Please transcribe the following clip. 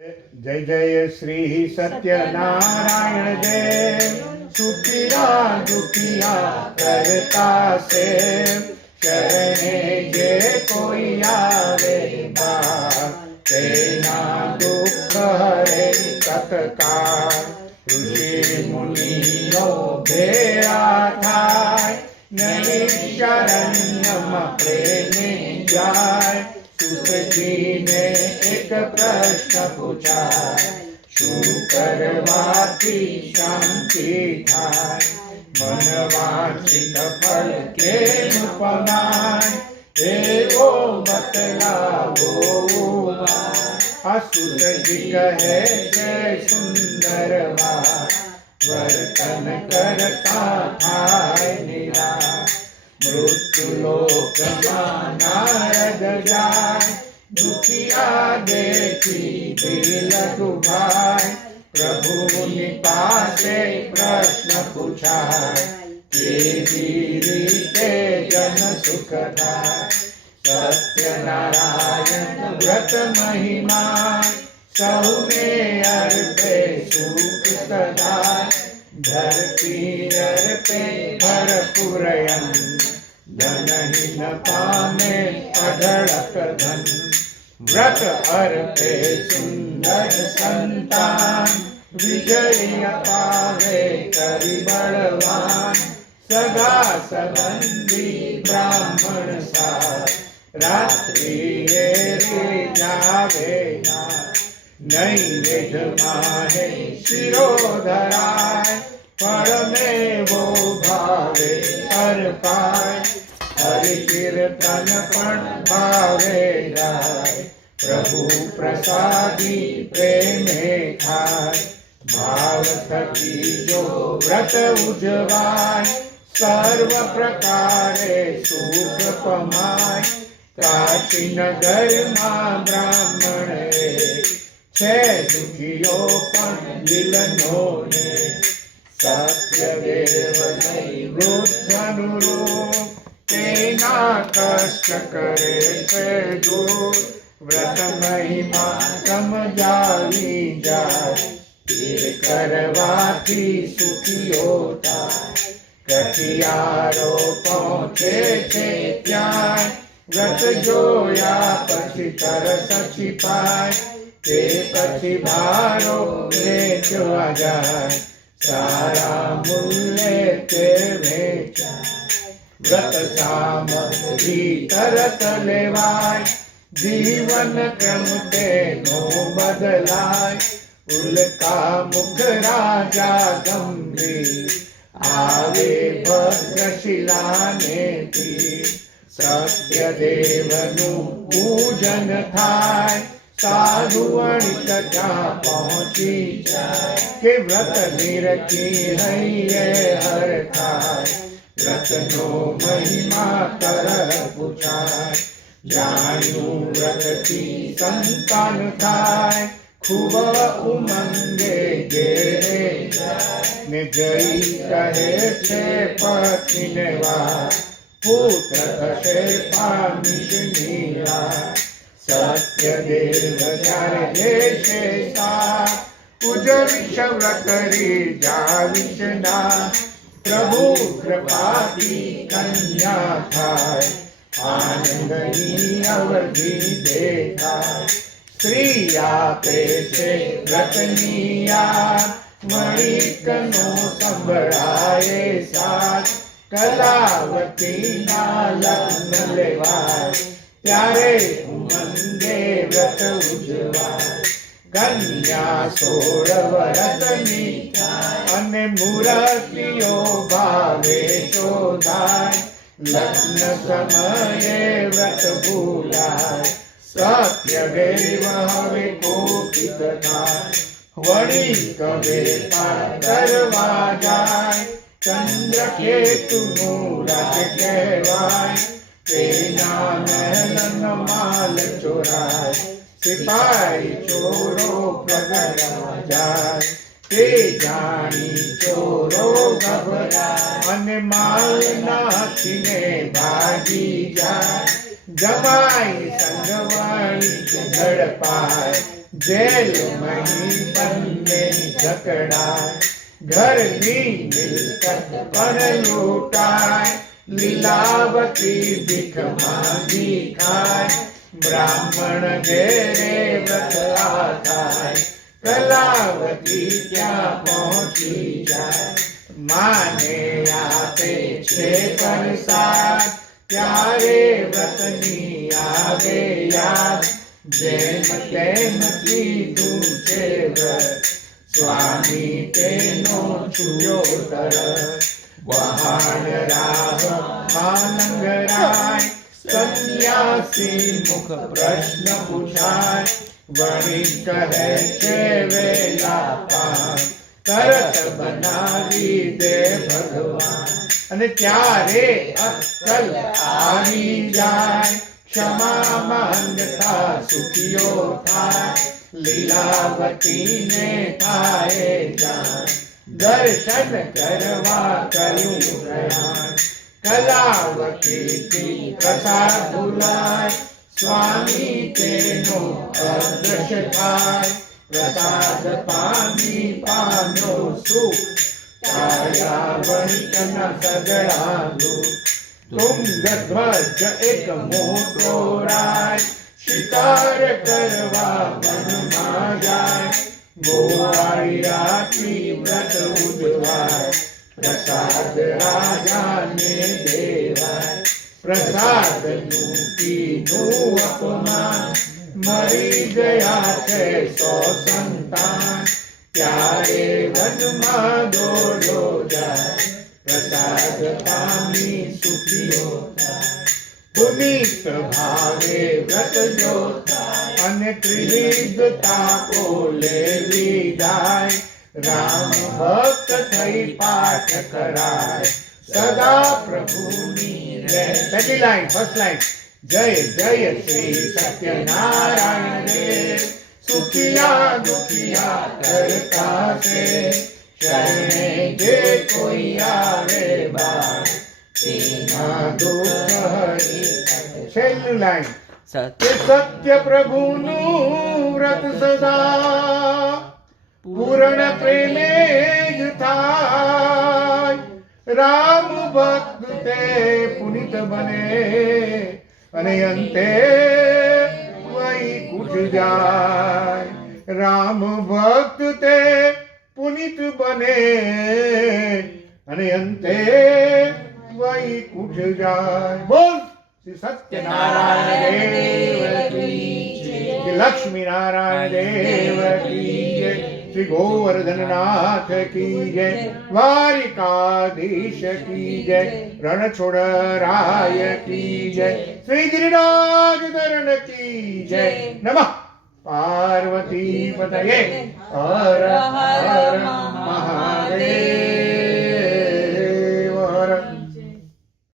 जय जय श्री सत्यनारायण देव, सुखिया दुखिया करता से, शरणे जे कोई आवे बार, तेना दुख हरे तत्काल। ऋषि मुनियो भेरा थाय, नहीं शरण्यम प्रेमे जाय। सूत जी ने एक प्रश्न पूछा, शू करवाथी शांति थाय। मन वांछित फल के उपमाय, एवो बतलावो। सूत जी कहे छे सुंदर बात, वर्तन करता थाय निराश। मृत्युलोक नारद जाय, दुखिया देखी दिल डूबाय। प्रभु निपासे प्रश्न पूछाय, केवी रीते जन सुख थाय। सत्यनारायण व्रत महिमा, सौने अर्पे सुख सदाय। धरती अर्पे भरपूर अन्न, धनहीन पामे अढळक धन। व्रत अर्पे सुंदर संतान, विजय पावे करि बलवान। सगा संबंधी ब्राह्मण साथ, रात्रि रे जावे ना। नैवेद्य माहे शिरोधराय, फल में वो भावे अर्पाय। हरि कीर्तन पण भावे गाय, प्रभु प्रसादी प्रेमे खाय। भाव थकी जो व्रत उजवाय, सर्व प्रकारे सुख पमाय। काशी नगर मां ब्राह्मण छे, दुखियो पण दिलनो ने। सत्यदेव नहीं वृद्धनुरूप, तेना कष्ट करे छे दूर। व्रत महिमा समजावी जाय, ते करवाथी सुखियो थाय। कठियारो पहुंचे छे त्याय, व्रत जोया पछी तरस छिपाय। ते पछी भारो वेचवा जाय, सारा मूल्य ते वेचाय। व्रत सामग्री तरत लेवाय, जीवन क्रम तेनो बदलाय। उल्का मुख राजा गंभीर, आवे भद्रशिला ने तीर। सत्यदेवनु पूजन थाय, साधु वणिक त्या पहुंची जाय। के व्रत निरखी हइये हर थाय, व्रतनो महिमा तरह पूछाय। जाण्यु व्रतथी संतान थाय, खूब उमंगे घेरे जाय। ने जई कहे छे पत्नीने वात, पुत्र थशे पामीश निराय। सत्यदेव જ્યારે દેશે સાથ, ઉજવીશ વ્રત રી જાવીશ ના। પ્રભુ કૃપાથી કન્યા થાય, આનંદની અવધિ દેખાય। સ્ત્રી આપે છે વ્રતની યાદ, વણિકનો સંભળાય સાથ। કલાવતીના લગ્ન લેવાય, ત્યારે ઉમંગે વ્રત ઉજવાય। કન્યા 16 વર્ષની અને મૂર્તિઓ ભાવે શોધાય। લગ્ન સમયે વ્રત ભૂલાય, સત્યદેવ હવે કોપિત થાય। વણિક વેપાર કરવા જાય, ચંદ્રકેતુનું રાજ કહેવાય। તેના મહેલન માલ ચોરાય, સિપાઈ ચોરો પ્રગટવા જાય। તે જાણી ચોરો ગભરાય, અને માલ નાખીને ભાગી જાય। જમાઈ સંગવાળી ઝડપાય, જેલ મહી બંને જકડાય, ઘરની મિલકત પણ લૂંટાય, લીલાવતી ભીખ માંગી ખાય, બ્રાહ્મણ ઘેરે વ્રતલા થાય, કલાવતી ત્યાં પહોંચી જાય, માને આપે છે પરસાદ, ત્યારે વ્રતની આવે યાદ, જેમ તેમ કીધું છે વ્રત, સ્વામી તેનો છૂટ્યો તરત, વહાણ રાહ માંગરાય, સંન્યાસી મુખ પ્રશ્ન પૂછાય, વળી કહે છે વેલા પાન, તરત બનાવી દે ભગવાન, અને ત્યારે અક્કલ આવી જાય, ક્ષમા માંગતા સુખીઓ થાય, લીલાવતીને થાય જાણ, દર્શન કરવા કર્યું પ્રયાણ, કલાવતીથી પ્રસાદ ઉલાય, સ્વામી તેનો અદ્રશ્ય થાય, પ્રસાદ પામી પામ્યો સુખ, છાયા વણિકના સગડાનું, તુંગધ્વજ એક મોટો રાય, શિકાર કરવા વનમાં જાય, ગોવાળી રાખી વ્રત ઉજવાય, પ્રસાદ રાજાને દેવાય, પ્રસાદનું પીધું અપમાન, મરી ગયા છે 100 સંતાન, ત્યારે વનમાં દોડો જાય, પ્રસાદ પામી સુખીઓ થાય, પુનિત ભાવે વ્રત જો થાય, અને ત્રિવિધ તાપો લેવી જાય, રામ ભક્ત થઈ પાઠ કરાય, સદા પ્રભુની રે. પહેલી લાઈન, ફર્સ્ટ લાઈન, જય જય શ્રી સત્યનારાયણ દેવ, સુખિયા દુખિયા કરતા છે, શરણે જે કોઈ આવે બાર, તેના દુઃખ હરી. છેલ્લું લાઈન, સત્ય પ્રભુનું વ્રત સદા પૂર્ણ પ્રેમે જ થાય, રામ ભક્ત તે પુનિત બને, અને અંતે વૈકુંઠ જાય, રામ ભક્ત તે પુનિત બને, અને અંતે વૈકુંઠ જાય. બોલ શ્રી સત્યનારાયણ દેવ કી જય, શ્રી લક્ષ્મી નારાયણ દેવ કી જય, શ્રી ગોવર્ધનનાથ કી જય, દ્વારિકાધીશ કી જય, રણછોડરાય કી જય, શ્રી ગિરિરાજ ધરણ કી જય. નમઃ પાર્વતી પતયે.